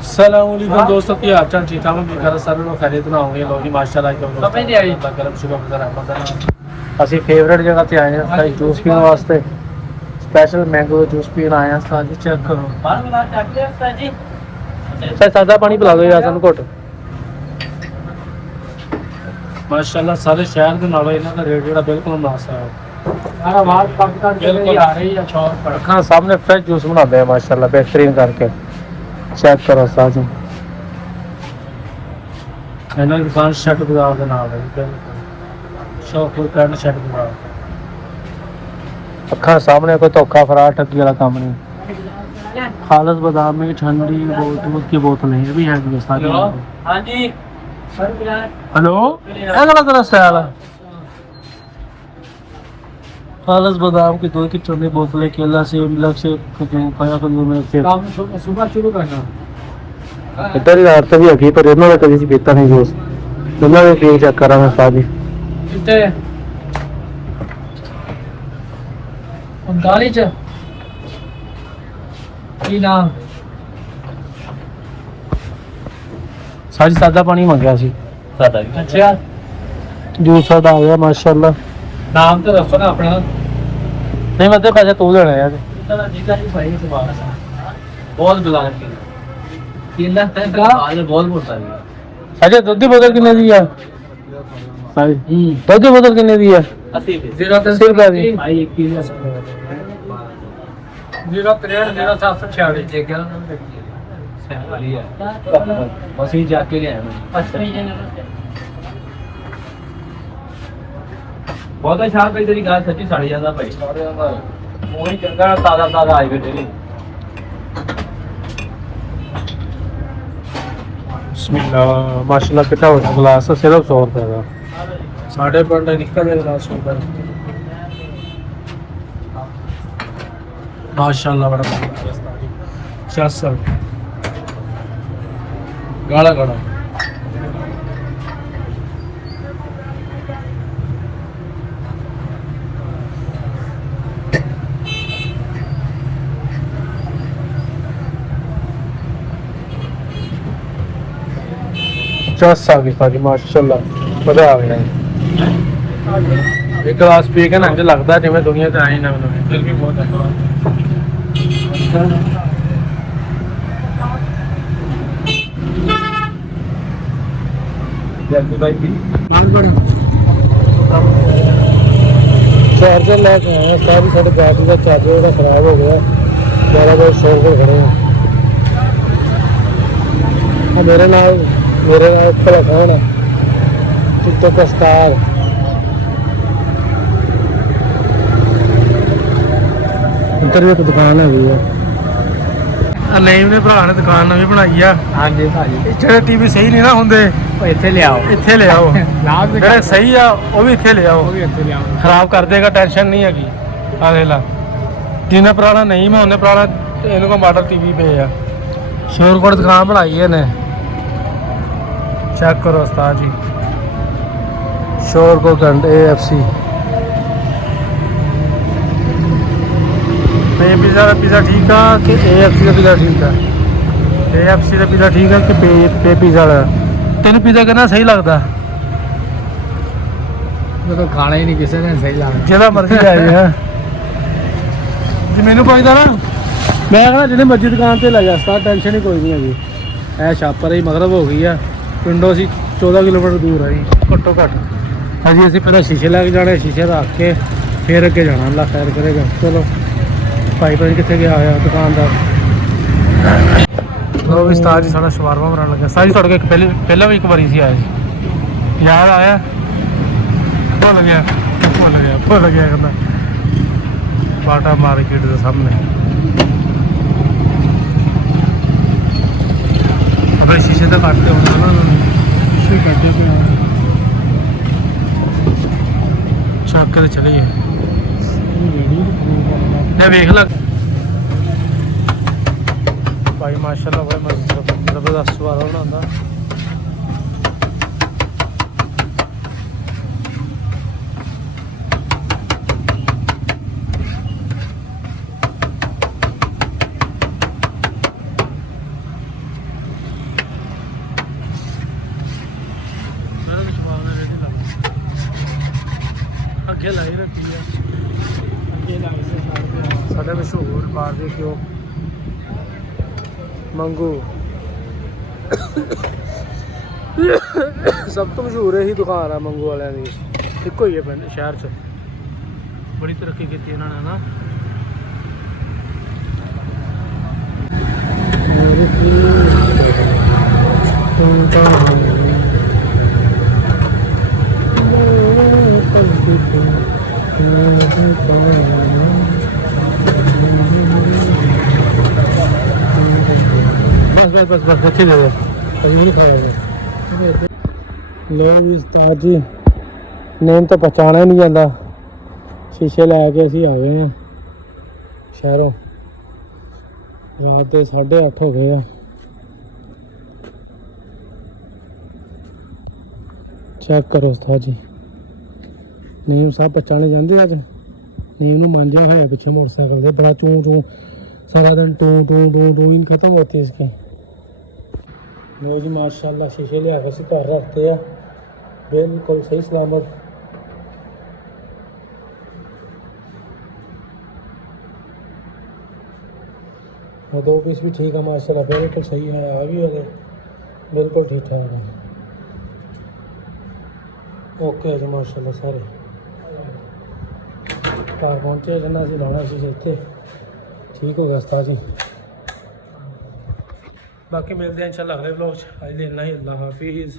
अस्सलामुअलैकुम दोस्तों, की हाल चाल ठीक ठाक उम्मीद कर सारे लोग खैरियत ना होंगे। लोग जी माशाल्लाह समझ नहीं आई करम शुक्र रहमत ਅਸੀਂ ਫੇਵਰੇਟ ਜਗ੍ਹਾ ਤੇ ਆਏ ਹਾਂ ਸਾਈ ਜੂਸ ਪੀਣ ਵਾਸਤੇ। ਸਪੈਸ਼ਲ ਮੈਂਗੋ ਜੂਸ ਪੀਣ ਆਏ ਹਾਂ। ਸਾਜੀ ਚੈੱਕ ਕਰੋ, ਬਾਹਰ ਬੁਲਾ ਚੱਕ ਲਿਆ ਸਾਜੀ। ਸਾਦਾ ਪਾਣੀ ਪਿਲਾ ਦਿਓ ਯਾਰ ਸਾਨੂੰ ਘੁੱਟ। ਮਾਸ਼ਾਅੱਲਾ ਸਾਰੇ ਸ਼ਹਿਰ ਦੇ ਨਾਲੋਂ ਇਹਨਾਂ ਦਾ ਰੇਟ ਜਿਹੜਾ ਬਿਲਕੁਲ ਮੁਨਾਸਬ ਹੈ। ਯਾਰ ਆਵਾਜ਼ ਕੱਟ ਕੱਟ ਕੇ ਆ ਰਹੀ ਹੈ ਸ਼ੌਰ ਅੱਖਾਂ ਸਾਹਮਣੇ ਫਰੈਸ਼ ਜੂਸ ਬਣਾਉਂਦੇ ਆ ਮਾਸ਼ਾਅੱਲਾ ਬਿਹਤਰੀਨ ਕਰਕੇ। ਚੈੱਕ ਕਰੋ ਸਾਜੀ, ਇਹਨਾਂ ਦੀ ਦੁਕਾਨ ਸ਼ੈਟ ਬਾਜ਼ਾਰ ਦੇ ਨਾਲ ਹੈ। ਸ਼ੌਕਪੁਰ ਕਰਨ ਸ਼ੈਟ ਬਾਜ਼ਾਰ। ਅੱਖਾਂ ਸਾਹਮਣੇ ਕੋਈ ਧੋਖਾ ਫਰਾਡ ਠੱਗੀ ਵਾਲਾ ਕੰਮ नहीं। खालस बादाम में ठंडी दूध की बोतल है, ये भी है सारी। हाँ जी हेलो, अगला तरह स्टाइल है। खालस बादाम की दूध की ठंडी बोतलें, केला से मिल्क से खजूर में सुबह शुरू करना। इधर ही रात भी अभी पर इन्होंने कभी पीता नहीं जूस। इन्होंने पी चेक करा मैं साजी कितने 39 सारी सादा पानी मंगया सी। सादा अच्छा जूस सादा आ गया माशाल्लाह। नाम तो दसो ना अपना। नहीं मतलब पैसे तू देने यार। बहुत बुलान की केला तक बहुत बोलता है। अच्छा दूध की बोतल कितने दी है? दूध की बोतल कितने दी है? 80 रुपए दी भाई। 063 0746 जे क्या वाली है बस ही जाके ले आया मैं। बहुत अच्छा भाई, तेरी गाल सच्ची साड़ी ज्यादा भाई। वही चंगा ताजा ताजा आई बेटे नी। बिस्मिल्लाह माशाल्लाह कितना बड़ा गिलास है, सिर्फ 100 रुपए का। साढ़े पंडे निकल गिलास ऊपर माशाल्लाह बड़ा चल गाढ़ा गाढ़ा। चस आ गई सारी माशाल्लाह, मजा आ गया। एक गिलास पी के ना मुझे लगता है जिवें दुनिया से आई ना दिल भी बहुत है। चार्जर लेके आए सारी साढ़े बैटरी का चार्जर खराब हो गया। 1100 रुपये खड़े हैं। मेरे नाल भला कौन है टिकटॉक का स्टार। इधर भी एक दुकान है नहीं ने भरा ने दुकान नवी बनाई है। हाँ जी भाजी, जो टीवी सही नहीं ना होंगे इत्थे ले आओ, इत्थे ले आओ। जो सही आ वो भी इत्थे ले आओ, खराब कर देगा टेंशन नहीं हैगी। आ देख ला जिन्हें पुराना नहीं मैं उन्हें पुराना इनको मॉडल टीवी पे है। शोरकोट दुकान बनाई है इन्हें, चेक करो उस्ताद जी। शोरकोट AFC पिज़्ज़ा का पिज़्ज़ा ठीक है कि AFC का पिज़्ज़ा ठीक है? AFC का पिज़्ज़ा ठीक है कि पे पिज़्ज़ा का? तेन पिज़्ज़ा कहना सही लगता? तो खाना ही नहीं किसी ने सही लगता। जिहड़ा मर्जी आए है जी मैनू पुछदा ना मैं कहना जिन्हें मर्जी दुकान से ले जा सकता, टेंशन ही कोई नहीं हैगी। है छापर ही मगरब हो गई है, पिंडों से 14 किलोमीटर दूर है जी घट्टो घट्ट। अभी असीं पहले शीशे लैके जाने, शीशे रख के फिर अगे जाना। अल्लाह खैर करेगा। चलो भाई पता कितने गया आया दुकानदार। वो भी उस्ताद जी साढ़ा शवारमा बनाने लगे। सारी थोड़े पहले भी एक बारी सी आया जी, याद आया? भुल गया कहना बाटा मार्केट के सामने। अगर शीशे तो काटते होंगे ना शीशे काटे पे चक के चलिए वेख लग भाई माशाल्लाह बड़ा मस्त जबरदस्त सुवारा बनाता। देखियो मंगू सब तो मशहूर यही दुकान है मंगू वालियां दी इको ही है पिंड शहर च बड़ी तरक्की की इन्होंने ना बस बस बस बस अच्छी दे दो अभी नहीं खाया लो भी उस्ताद जी नेम तो पहचाना ही नहीं जाता शीशे लैके असी आ गए हैं शहरों रात के 8:30 हो गए हैं चेक करो उस्ताद जी नीम साहब पहचाने जाते अज नीम नूं मांझा है पिछे मोटरसाइकिल से बड़ा चूं चूं सारा दिन टू टू टू टू इन खत्म होती है इसके लो जी माशाल्लाह शीशे ले आकर से घर रखते हैं बिल्कुल सही सलामत और 2 पीस भी ठीक है माशाल्लाह बिल्कुल सही है आ भी वाले बिल्कुल ठीक ठाक है ओके जी माशाल्लाह सारे घर पहुँचे जिन्ना अभी लाना शीशे इतने ठीक हो गया उस्ताद जी बाकी मिलते हैं इंशाल्लाह अगले व्लॉग अज इन्ना ही अल्लाह हाफिज़।